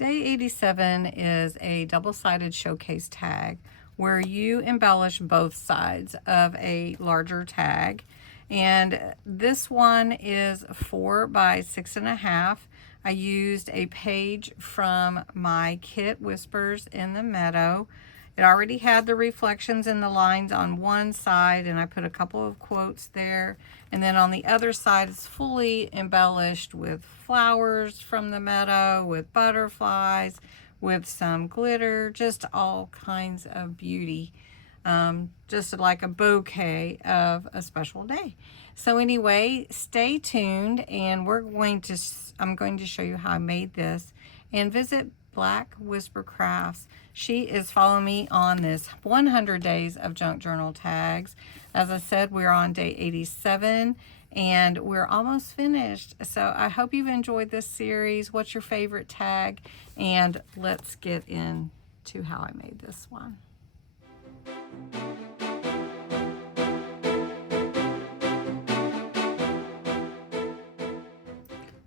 Day 87 is a double-sided showcase tag where you embellish both sides of a larger tag. And this one is 4 by 6.5. I used a page from my kit, Whispers in the Meadow. It already had the reflections and the lines on one side, and I put a couple of quotes there. And then on the other side, it's fully embellished with flowers from the meadow, with butterflies, with some glitter, just all kinds of beauty. Just like a bouquet of a special day. So anyway, stay tuned, and I'm going to show you how I made this. And visit Black Whisper Crafts. She is following me on this 100 days of junk journal tags. As I said, we're on day 87 and we're almost finished. So I hope you've enjoyed this series. What's your favorite tag? And let's get into how I made this one.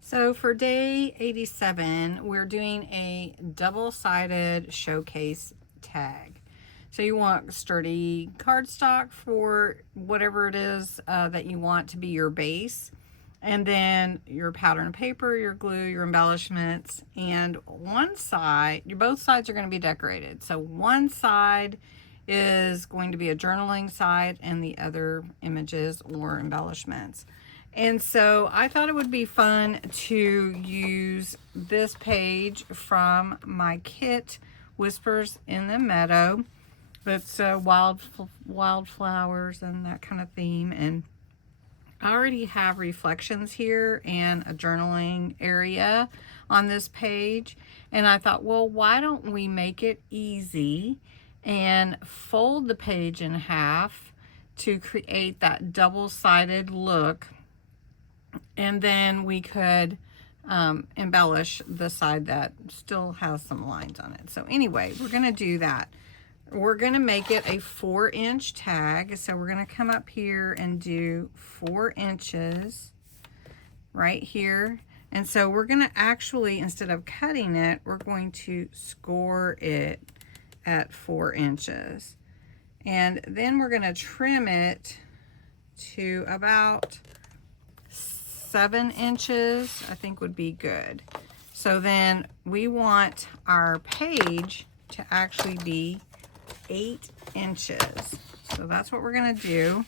So for day 87, we're doing a double-sided showcase tag. So you want sturdy cardstock for whatever it is that you want to be your base. And then your pattern paper, your glue, your embellishments, and one side, both sides are going to be decorated. So one side is going to be a journaling side and the other images or embellishments. And so I thought it would be fun to use this page from my kit, Whispers in the Meadow. It's wildflowers and that kind of theme. And I already have reflections here and a journaling area on this page. And I thought, well, why don't we make it easy and fold the page in half to create that double-sided look. And then we could embellish the side that still has some lines on it. So anyway, we're going to do that. We're going to make it a 4-inch tag. So we're going to come up here and do 4 inches right here. And so we're going to actually, instead of cutting it, we're going to score it at 4 inches. And then we're going to trim it to about 7 inches, I think would be good. So then we want our page to actually be 8 inches. So that's what we're going to do.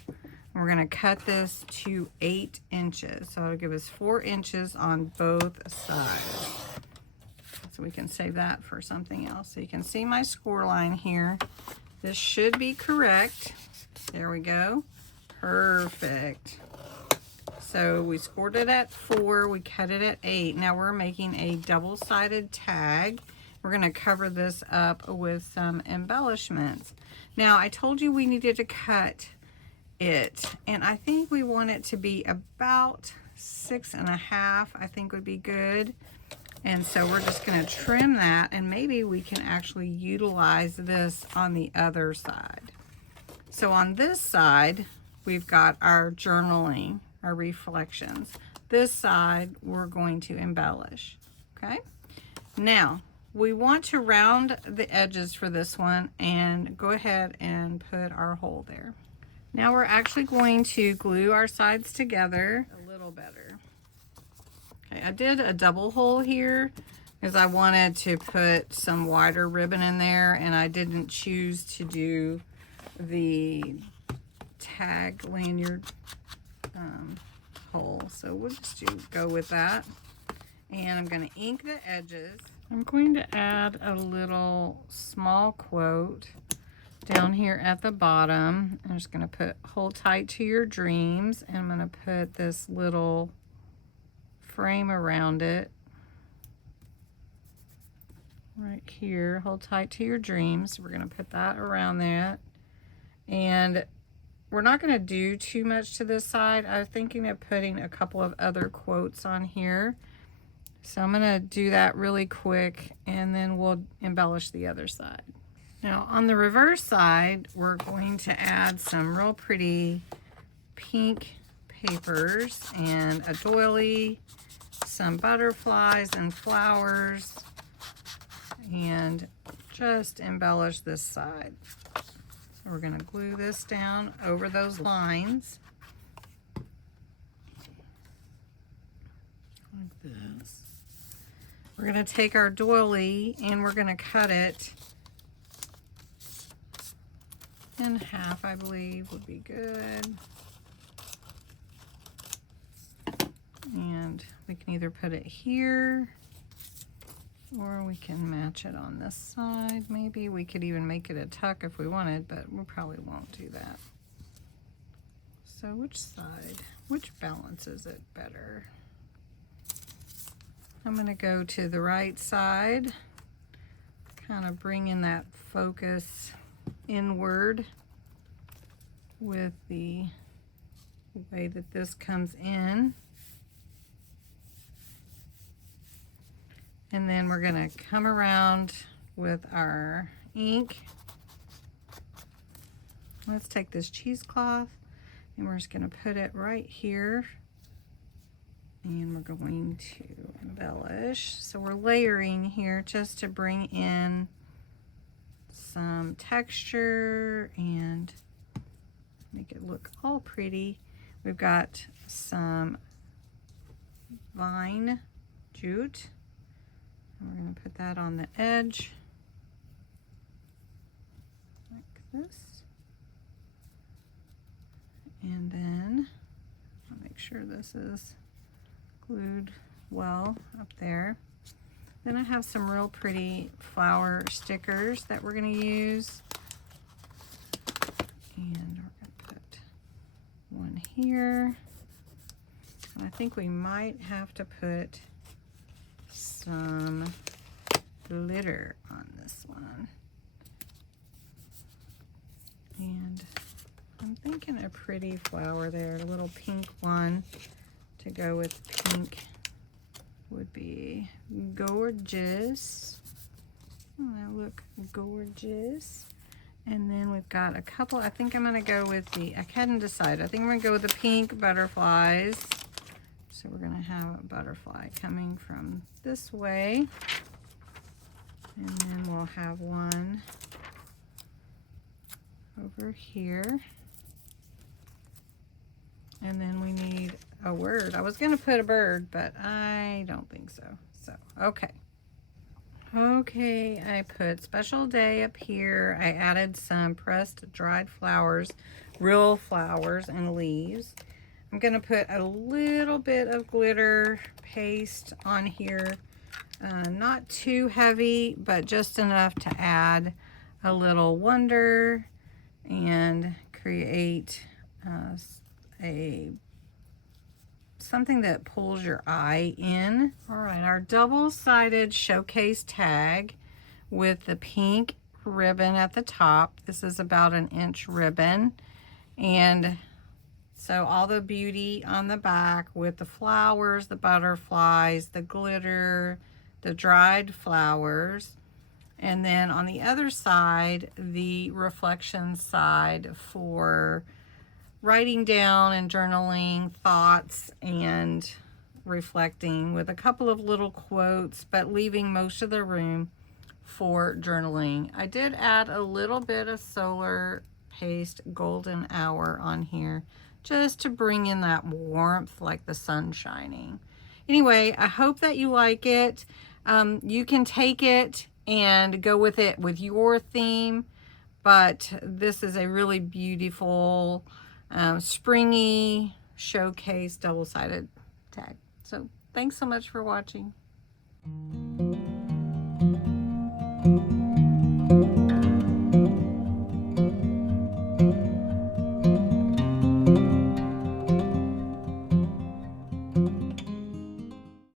We're going to cut this to 8 inches. So it'll give us 4 inches on both sides. So we can save that for something else. So you can see my score line here. This should be correct. There we go. Perfect. So we scored it at 4, we cut it at 8. Now we're making a double-sided tag. We're going to cover this up with some embellishments. Now I told you we needed to cut it, and I think we want it to be about 6.5, I think would be good. And so we're just going to trim that, and maybe we can actually utilize this on the other side. So on this side, we've got our journaling, our reflections. This side we're going to embellish. Okay, now we want to round the edges for this one and go ahead and put our hole there. Now we're actually going to glue our sides together a little better. Okay, I did a double hole here because I wanted to put some wider ribbon in there, and I didn't choose to do the tag lanyard hole, so we'll just go with that. And I'm going to ink the edges. I'm going to add a little small quote down here at the bottom. I'm just going to put hold tight to your dreams, and I'm going to put this little frame around it right here. Hold tight to your dreams. We're going to put that around that. And we're not going to do too much to this side. I was thinking of putting a couple of other quotes on here. So I'm going to do that really quick, and then we'll embellish the other side. Now on the reverse side, we're going to add some real pretty pink papers and a doily, some butterflies and flowers, just embellish this side. So we're going to glue this down over those lines. Like this. We're going to take our doily and we're going to cut it in half, I believe would be good. And we can either put it here or we can match it on this side. Maybe we could even make it a tuck if we wanted, but we probably won't do that. So which side, which balances it better? I'm going to go to the right side, kind of bring in that focus inward with the way that this comes in. And then we're going to come around with our ink. Let's take this cheesecloth and we're just going to put it right here. And we're going to embellish. So we're layering here just to bring in some texture and make it look all pretty. We've got some vine jute. And we're going to put that on the edge like this. And then I'll make sure this is glued well up there. Then I have some real pretty flower stickers that we're going to use. And we're going to put one here. And I think we might have to put some glitter on this one. And I'm thinking a pretty flower there, a little pink one to go with pink would be gorgeous. Oh, that look gorgeous. And then we've got a couple, I think I'm going to go with the, I hadn't decided, I think I'm going to go with the pink butterflies. So we're going to have a butterfly coming from this way. And then we'll have one over here. And then we need a word. I was going to put a bird, but I don't think so. So, okay. Okay, I put special day up here. I added some pressed dried flowers, real flowers and leaves. I'm going to put a little bit of glitter paste on here. Not too heavy, but just enough to add a little wonder and create something that pulls your eye in. All right, our double-sided showcase tag with the pink ribbon at the top. This is about an inch ribbon. And so all the beauty on the back with the flowers, the butterflies, the glitter, the dried flowers. And then on the other side, the reflection side for writing down and journaling thoughts and reflecting with a couple of little quotes, but leaving most of the room for journaling. I did add a little bit of solar paste golden hour on here just to bring in that warmth like the sun shining. Anyway, I hope that you like it. You can take it and go with it with your theme, but this is a really beautiful springy showcase double-sided tag. So thanks so much for watching.